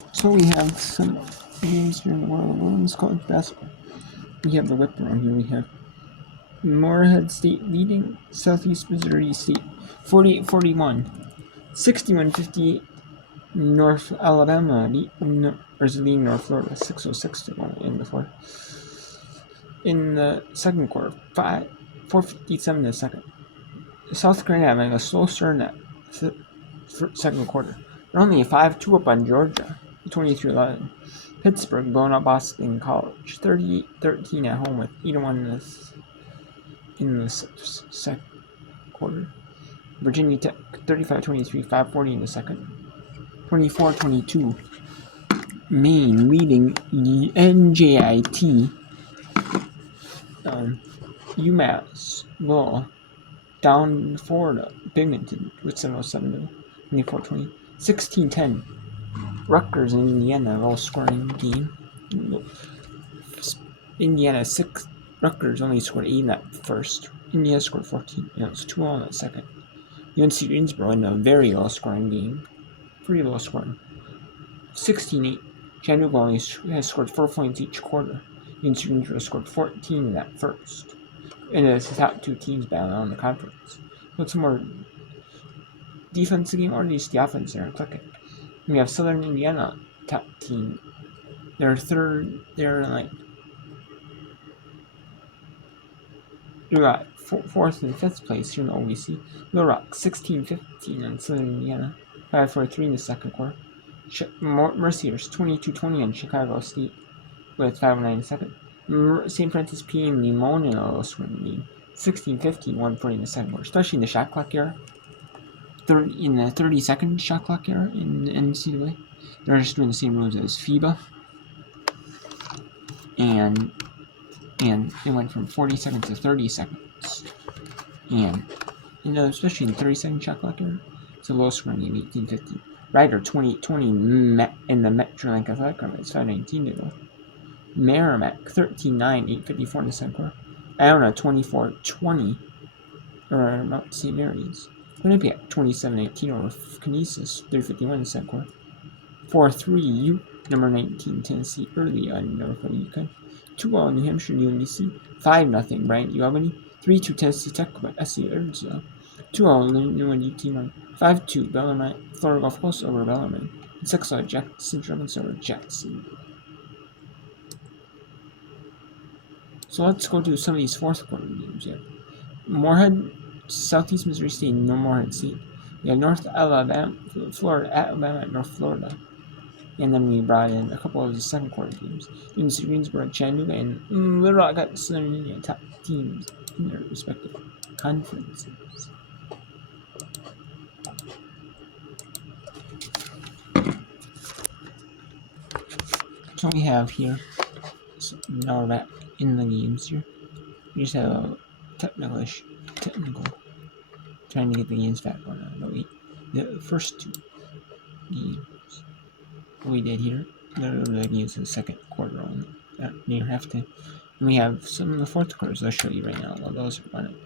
So we have some games here in the world of women's college basketball. We have the whip around here. We have Morehead State leading Southeast Missouri State 48-41, 61-58. North Alabama leading North Florida 606-1 in the fourth. In the second quarter, 4:57 in the second. South Carolina having a slow start in that second quarter. They're only 5-2 up on Georgia, 23-11. Pittsburgh blowing up Boston College, 38-13 at home with 8-1 in the second quarter. Virginia Tech, 35-23, 5:40 in the second. 24-22. Maine leading the NJIT. UMass Lowell down Florida Binghamton with 7:07 to 24-20. 16-10. Rutgers and Indiana low scoring game. Indiana 6. Rutgers only scored 8 in that first. Indiana scored 14. It was 2-0 in that second. UNC Greensboro in a very low scoring game. Pretty low scoring. 16-8. Chattanooga only has scored 4 points each quarter. UNC Greensboro scored 14 in that first. And it's the top two teams battling on the conference. What's more defensive game or at least the offense there clicking. We have Southern Indiana top team. They're third. They're got fourth and fifth place here in the OVC. Little Rock 16-15 on Southern Indiana. 5-4-3 in the second quarter. Mercyhurst 22-20 on Chicago State with 5-9 in the second. St. Francis P and Limon in a low scoring game. 16-15, 140 in the second quarter. Especially in the shot clock era. In the 30-second shot clock era in the NCAA. They're just doing the same rules as FIBA. And it went from 40 seconds to 30 seconds. And especially in the 30-second shot clock era, it's a low scoring game, 18-15. Ryder 28-20 in the Metrolink Athletic Conference, 5:19 to go. Merrimack 13-9, 8:54 in the second quarter. Iona 24-20 or Mount St. Mary's. Quinnipiac 27-18 over Canisius, 3:51 in the second quarter. 4-3 number 19 Tennessee early on number 40 UConn. 2-0 New Hampshire UNBC. 5-0 Bryant U Albany. 3-2 Tennessee Tech by SC Erdsville. 2-0 New and UT 5-2 Bellarmine Florida Gulf Coast over Bellarmine. 6-0 Jackson Germans over Jackson. So let's go to some of these fourth quarter games here. Morehead, Southeast Missouri State, no Morehead State. We have North Alabama, Florida, Alabama at North Florida. And then we brought in a couple of the second quarter games. UNC Greensboro, Chattanooga, and Little Rock got Southern Indiana top teams in their respective conferences. So we have here, so now we're back in the games here. We just have a technical, trying to get the games back on. The first two games, what we did here, the games in the second quarter on near halftime. And we have some of the fourth quarters. I'll show you right now while those are running.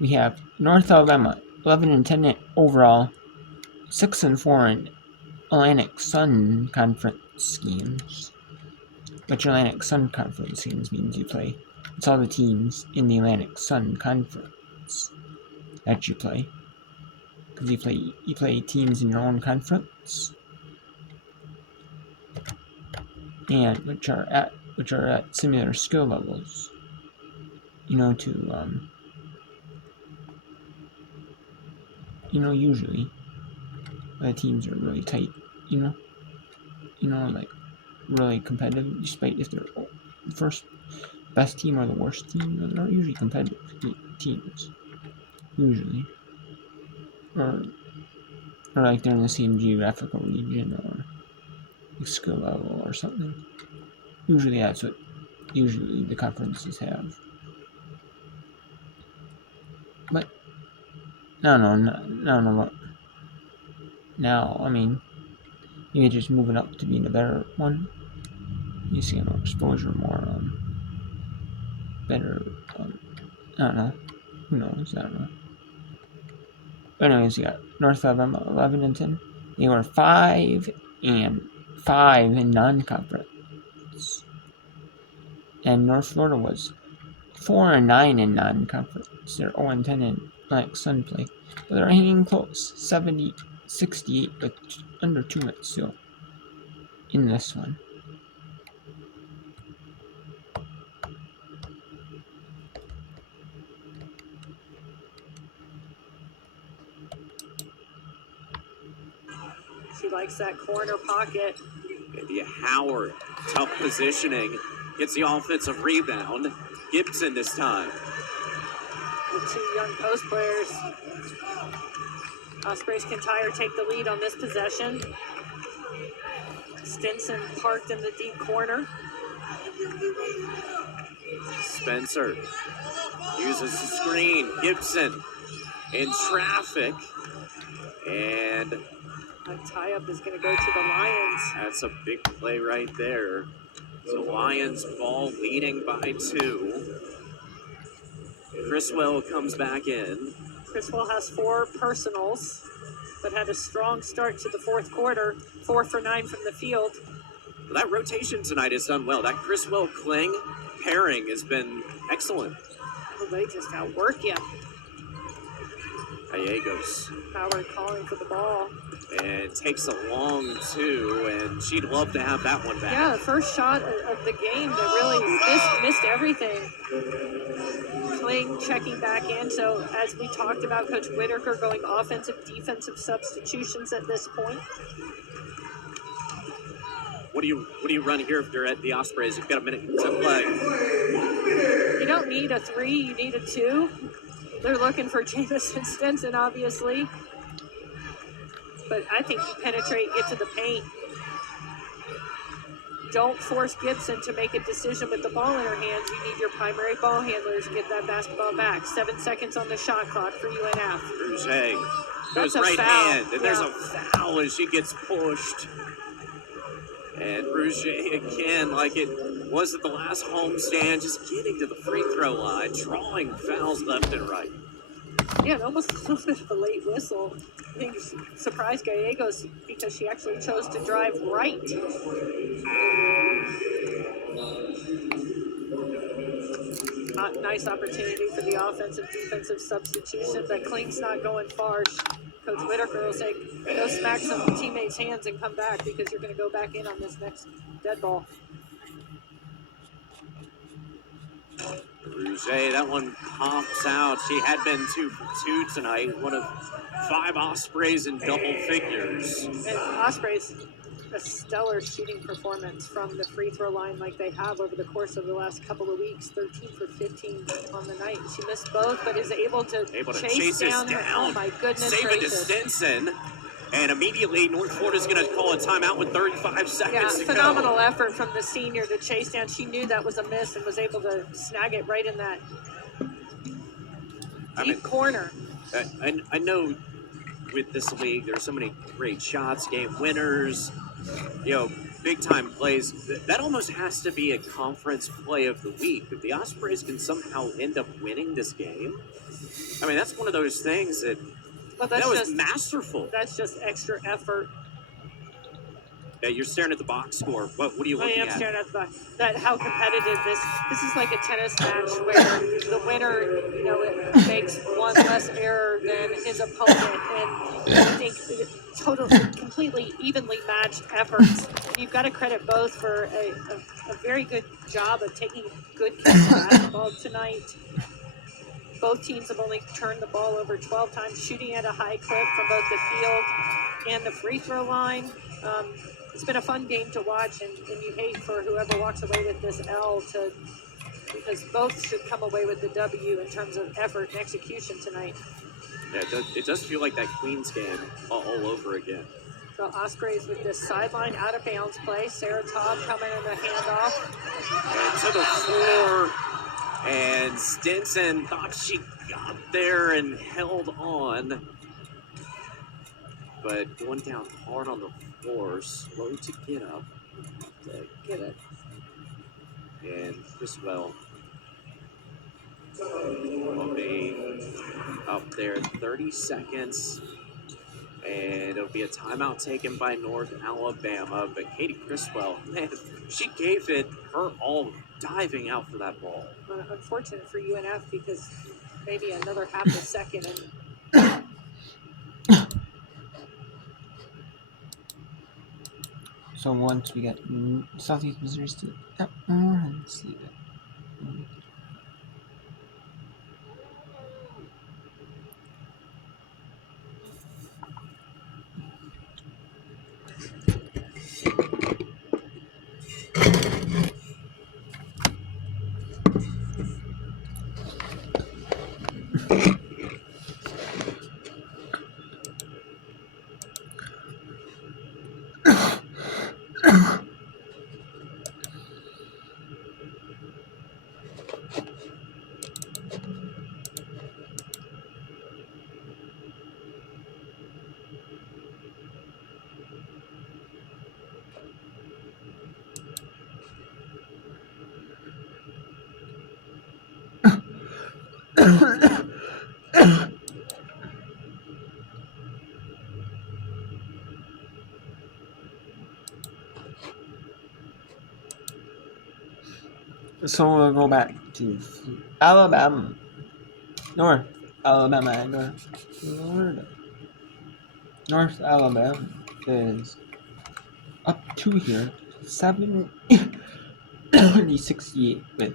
We have North Alabama, 11-10 overall, 6-4 in Atlantic Sun Conference games. Which Atlantic Sun Conference games means you play. It's all the teams in the Atlantic Sun Conference that you play. Because you play teams in your own conference. And which are at similar skill levels. Usually the teams are really tight, like really competitive, despite if they're the first best team or the worst team. They're usually competitive teams, usually, or like they're in the same geographical region or skill level or something. Usually that's what the conferences have. But no. Now, I mean, you're just moving up to being a better one. You see more exposure, more better. I don't know. Who knows? I don't know. But anyways, you got North Alabama 11-10. They were 5-2 5 in non-conference. And North Florida was 4-9 in non-conference. They're 0-10 in Sun play. But they're hanging close. 70-68 with under 2 minutes still in this one. She likes that corner pocket. Maybe Howard, tough positioning, gets the offensive rebound. Gibson this time. The two young post players. Ospreys can tie or take the lead on this possession. Stinson parked in the deep corner. Spencer uses the screen. Gibson in traffic. And that tie-up is going to go to the Lions. That's a big play right there. So Lions ball leading by 2. Criswell comes back in. Criswell has 4 personals, but had a strong start to the fourth quarter. 4 for 9 from the field. Well, that rotation tonight has done well. That Criswell-Kling pairing has been excellent. Well, they just outwork you. Gallegos. Howard calling for the ball. And takes a long 2, and she'd love to have that one back. Yeah, the first shot of the game that really missed everything. Kling checking back in. So as we talked about, Coach Whitaker going offensive, defensive substitutions at this point. What do you run here if you're at the Ospreys? You've got a minute to play. You don't need a 3, you need a 2. They're looking for Jamison Stinson, obviously. But I think you penetrate, get to the paint. Don't force Gibson to make a decision with the ball in her hands. You need your primary ball handlers to get that basketball back. 7 seconds on the shot clock for UNF. Rouget That's goes a right foul. hand, and there's a foul as she gets pushed. And Rouget again, like it was at the last homestand, just getting to the free throw line, drawing fouls left and right. Yeah, and almost a little bit of a late whistle. I think surprised Gallegos because she actually chose to drive right. Nice opportunity for the offensive defensive substitution, but Kling's not going far. Coach Whitaker will say, go smack some teammates' hands and come back because you're going to go back in on this next dead ball. Rouget, that one pops out. She had been 2 for 2 tonight. One of 5 Ospreys in double figures. And Ospreys, a stellar shooting performance from the free throw line like they have over the course of the last couple of weeks. 13 for 15 on the night. She missed both, but is able to chase down her. Oh my goodness Save it to gracious. Stinson. And immediately North Florida's going to call a timeout with 35 seconds to go. Phenomenal effort from the senior to chase down. She knew that was a miss and was able to snag it right in that deep corner. I know with this league, there's so many great shots, game winners, big time plays. That almost has to be a conference play of the week. If the Ospreys can somehow end up winning this game, I mean, that's one of those things that was masterful. That's just extra effort. Yeah, you're staring at the box score. What are you looking at? I am staring at the box. How competitive this is like a tennis match where the winner, it makes one less error than his opponent, and I think totally, completely evenly matched efforts. You've got to credit both for a very good job of taking good care of basketball tonight. Both teams have only turned the ball over 12 times, shooting at a high clip from both the field and the free throw line. It's been a fun game to watch, and you hate for whoever walks away with this L because both should come away with the W in terms of effort and execution tonight. Yeah, it does feel like that Queens game all over again. So Ospreys with this sideline out of bounds play. Sarah Taub coming in the handoff. And to the floor. And Stinson thought she got there and held on. But going down hard on the floor, slow to get up. To get it. And Criswell will be up there 30 seconds. And it'll be a timeout taken by North Alabama. But Katie Criswell, man, she gave it her all diving out for that ball. Unfortunate for UNF because maybe another half a second and So once we get Southeast Missouri State at Morehead State. So we'll go back to Alabama, North Alabama, and North Florida. North Alabama is up 2 here, 70-68 with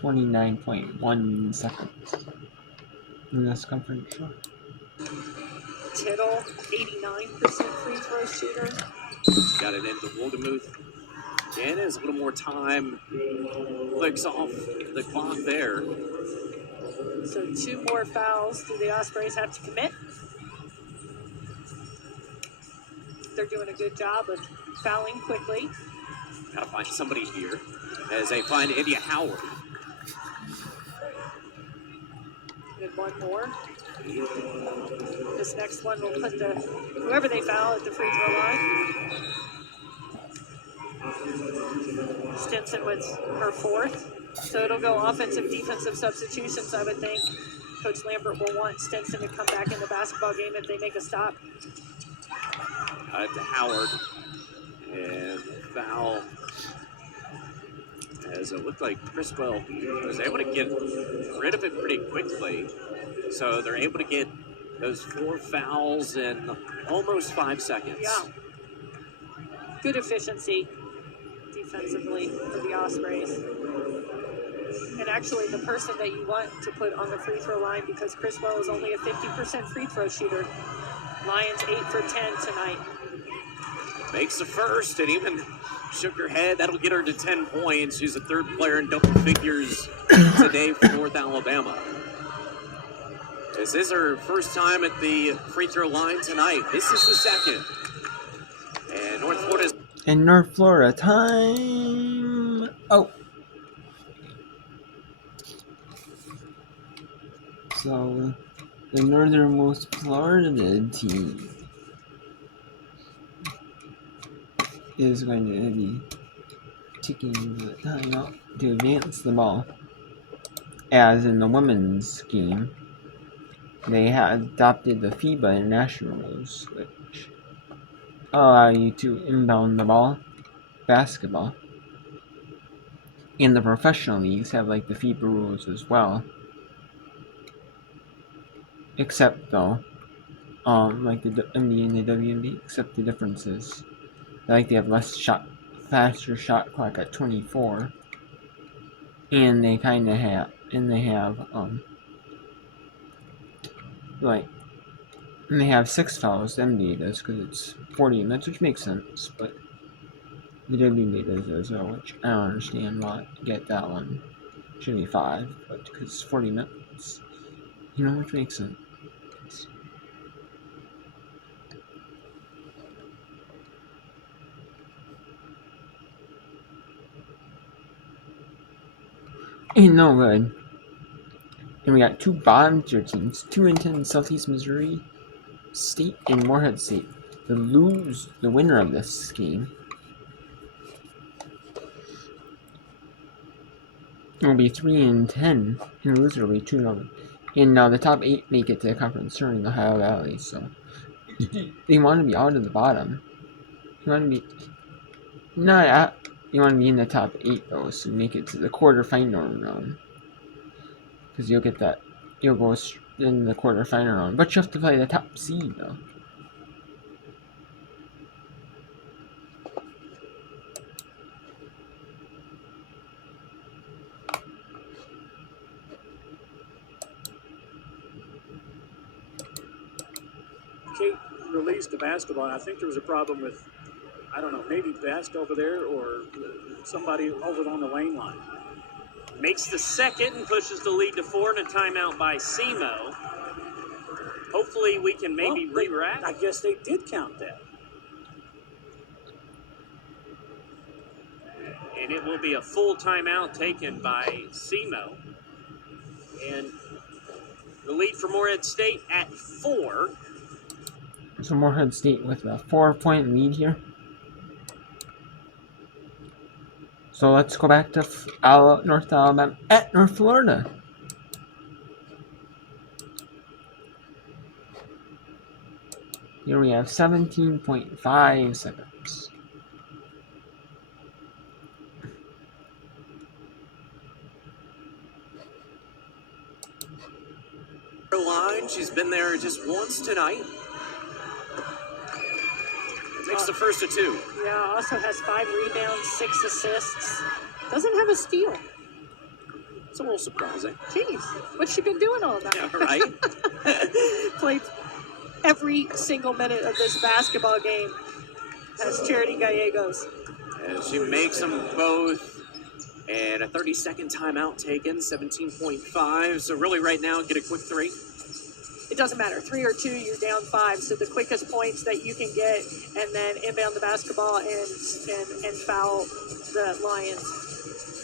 29.1 seconds in this conference show. Tittle, 89% free throw shooter. Got it into Woldemuth. And as a little more time clicks off the clock there. So 2 more fouls do the Ospreys have to commit. They're doing a good job of fouling quickly. Gotta find somebody here as they find India Howard. And one more. This next one will put whoever they foul at the free throw line. Stinson with her 4th. So it'll go offensive, defensive substitutions, I would think. Coach Lambert will want Stinson to come back in the basketball game if they make a stop. To Howard. And foul. As it looked like Criswell was able to get rid of it pretty quickly. So they're able to get those 4 fouls in almost 5 seconds. Yeah. Good efficiency defensively for the Ospreys. And actually the person that you want to put on the free throw line, because Criswell is only a 50% free throw shooter. Lions 8 for 10 tonight. Makes the first and even shook her head. That'll get her to 10 points. She's the 3rd player in double figures today for North Alabama. This is her first time at the free throw line tonight. This is the 2nd. And North Florida's... And North Florida time. Oh. So the northernmost Florida team is going to be taking the timeout to advance the ball. As in the women's game, they have adopted the FIBA international rules, which allow you to inbound the ball, basketball. And the professional leagues have like the FIBA rules as well. Except though, like the NBA and the WNBA, except the differences. Like they have faster shot clock at 24, and they have 6 fouls. The NBA does because it's 40 minutes, which makes sense, but the WNBA does as well, which I don't understand why. Get that one should be 5, but because it's 40 minutes, which makes sense. Ain't no good. And we got 2 bottom tier teams, 2-10 Southeast Missouri State and Morehead State. The winner of this game will be 3-10, and the loser will be 2-0. And now the top 8 make it to the conference during the Ohio Valley. So They want to be out of the bottom. You want to be not at. You want to be in the top 8 though, so make it to the quarterfinal round. Because you'll get that. You'll go in the quarterfinal round, but you have to play the top seed though. Kate released the basketball, and I think there was a problem with, I don't know, maybe Best over there or somebody over on the lane line. Makes the second and pushes the lead to 4 and a timeout by SEMO. Hopefully we can maybe re-rack. I guess they did count that. And it will be a full timeout taken by SEMO. And the lead for Morehead State at 4. So Morehead State with a 4-point lead here. So let's go back to North Alabama at North Florida. Here we have 17.5 seconds. Line, she's been there just once tonight. Makes the first of 2. Yeah, also has 5 rebounds, 6 assists. Doesn't have a steal. It's a little surprising. Jeez, what's she been doing all night? Yeah, right? Played every single minute of this basketball game as Charity Gallegos. And she makes them both. And a 30-second timeout taken, 17.5. So really right now, get a quick 3. It doesn't matter, 3 or 2, you're down 5. So the quickest points that you can get, and then inbound the basketball and foul the Lions.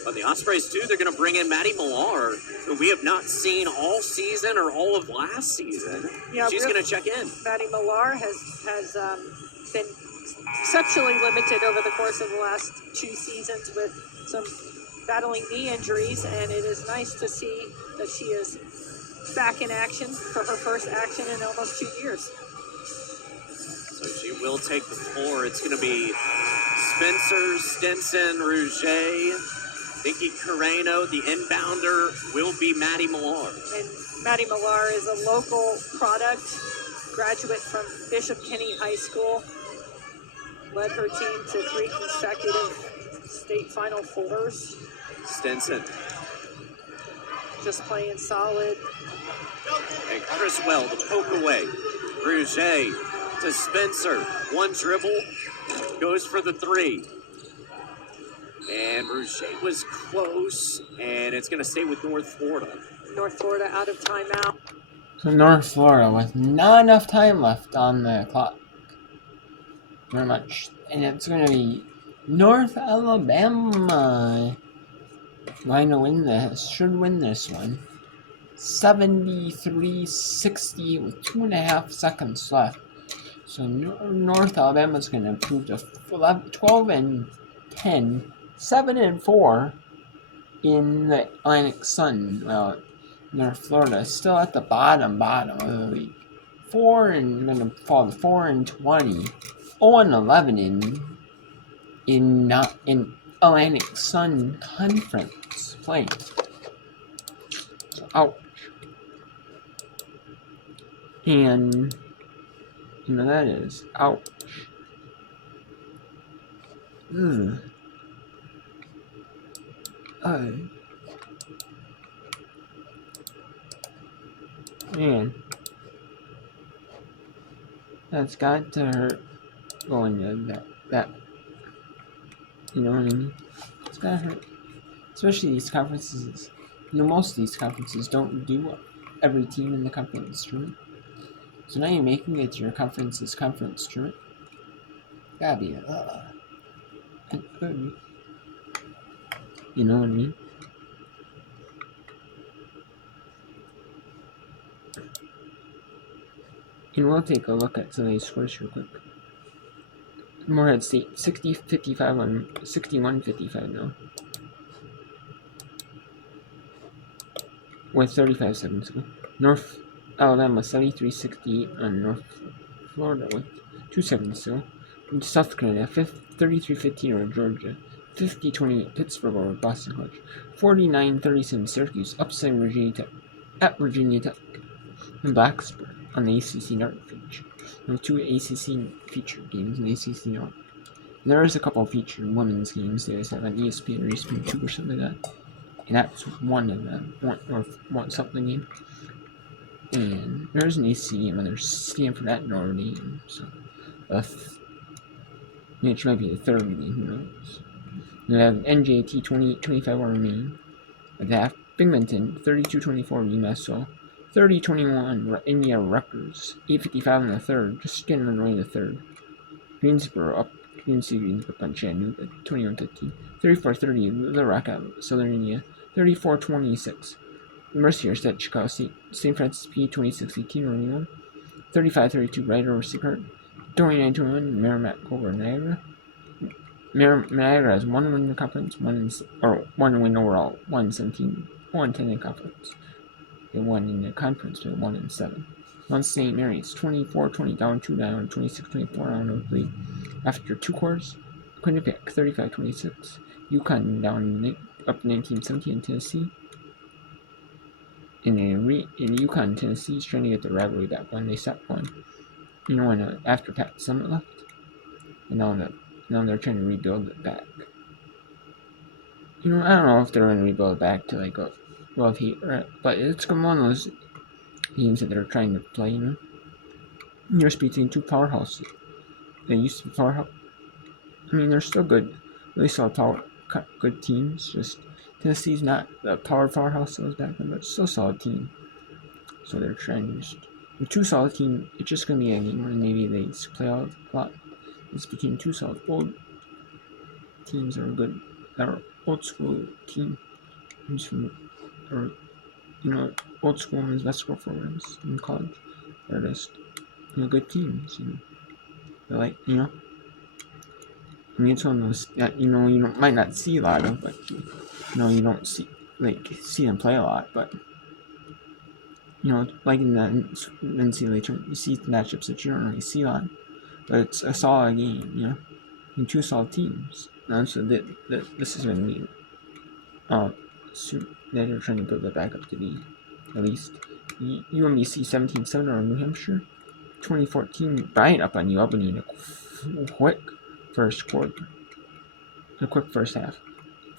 But the Ospreys, too, they're going to bring in Maddie Millar, who we have not seen all season or all of last season. Yeah, she's going to check in. Maddie Millar has been exceptionally limited over the course of the last 2 seasons with some battling knee injuries, and it is nice to see that she is back in action for her first action in almost 2 years. So she will take the floor. It's going to be Spencer, Stinson, Rouget, Nikki Carreno. The inbounder will be Maddie Millar. And Maddie Millar is a local product, graduate from Bishop Kenny High School, led her team to 3 consecutive state Final Fours. Stinson. Just playing solid. And Criswell to poke away. Rouget to Spencer. 1 dribble. Goes for the 3. And Rouget was close. And it's going to stay with North Florida. North Florida out of timeout. So North Florida with not enough time left on the clock. Very much. And it's going to be North Alabama. Trying to win this. Should win this one. 73-60 with 2.5 seconds left. So North Alabama's going to improve to 12 and 10, 7 and 4 in the Atlantic Sun. Well, North Florida is still at the bottom of the league. 4 and going to fall to 4 and 20, 0 and 11 in Atlantic Sun Conference play. So, ouch. And that is ouch. Ugh. Man, that's got to hurt going to that. You know what I mean? It's gotta hurt. Especially these conferences. Most of these conferences don't do every team in the conference tournament. So now you're making it to your conference's conference tournament. Gotta be you know what I mean? And we'll take a look at some of these scores real quick. Morehead State 60-55 on 61-55 now. With 35 seconds to go. North Alabama 73-68 on North Florida with 2 seconds still. South Carolina 33-15 over Georgia. 50-28 Pittsburgh over Boston College. 49-37 Syracuse upsetting Virginia Tech at Virginia Tech. And Blacksburg on the ACC North feature. There were 2 ACC featured games in the ACC North. There is a couple of featured women's games they always have on ESPN or ESPN2 or something like that. And that's one of them, one something game. And there's an ACC game, and there's Stanford at Notre Dame. So, which might be the third game, who knows. We have NJT 28-25 over Maine. They have Binghamton 32-24 UMass. 30-21 Indiana Rutgers. 8:55 in the third, just getting underway the third. Greensboro up. Greensboro on Chattanooga 21-15. 34-30 Little Rock at Southern Indiana. 34-26 Mercyhurst at Chicago State. St. Francis P 26-18 over New 35-32 Ryder over Sicard. 29-21 Merrimack over Niagara. Niagara has 1 win in the conference, 1 win overall, 1-17, 1-10 in conference. They won in the conference, they 1-7. Mount St. Mary's 24-20 down 2-9, 26-24 on the lead after 2 quarters. Quinnipiac 35-26. UConn down up 19-17 in Tennessee. In UConn, Tennessee is trying to get the rivalry back when they stopped one. When after Pat Summitt left, and now they're trying to rebuild it back. I don't know if they're going to rebuild it back to like a love hate, but it's one of those games that they're trying to play. You're between 2 powerhouses. They used to be powerhouse. I mean, they're still good, really solid good teams. Just Tennessee's not the powerhouse that was back then, but it's still a solid team. So they're trying to just with 2 solid teams. It's just going to be a game where maybe they play out a lot. It's between 2 solid old teams that are good, that are old school teams from, or old school women's basketball programs in college. They're just good teams. They're like I mean, it's one of those that you might not see a lot of, but you don't see them play a lot, but like in the NCAA tournament, you see matchups that you don't really see a lot, but it's a solid game, and 2 solid teams. And so this is going to be that they're trying to build it back up to be at least UMBC 17-7 over New Hampshire. 2014 Bryant up on Albany in a quick first quarter. A quick first half.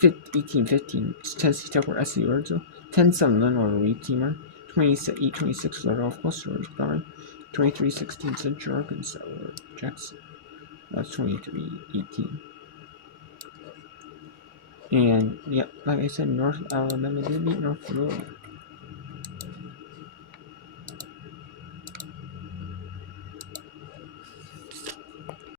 18-15 Tennessee Tech over SC Orzo. 10-7 Lynn over Reed-Teamer. 28-26 Philadelphia Coastal over Bummer. 23-16 Central Arkansas over Jackson. That's 23-18. And like I said, North Alabama did beat North Florida.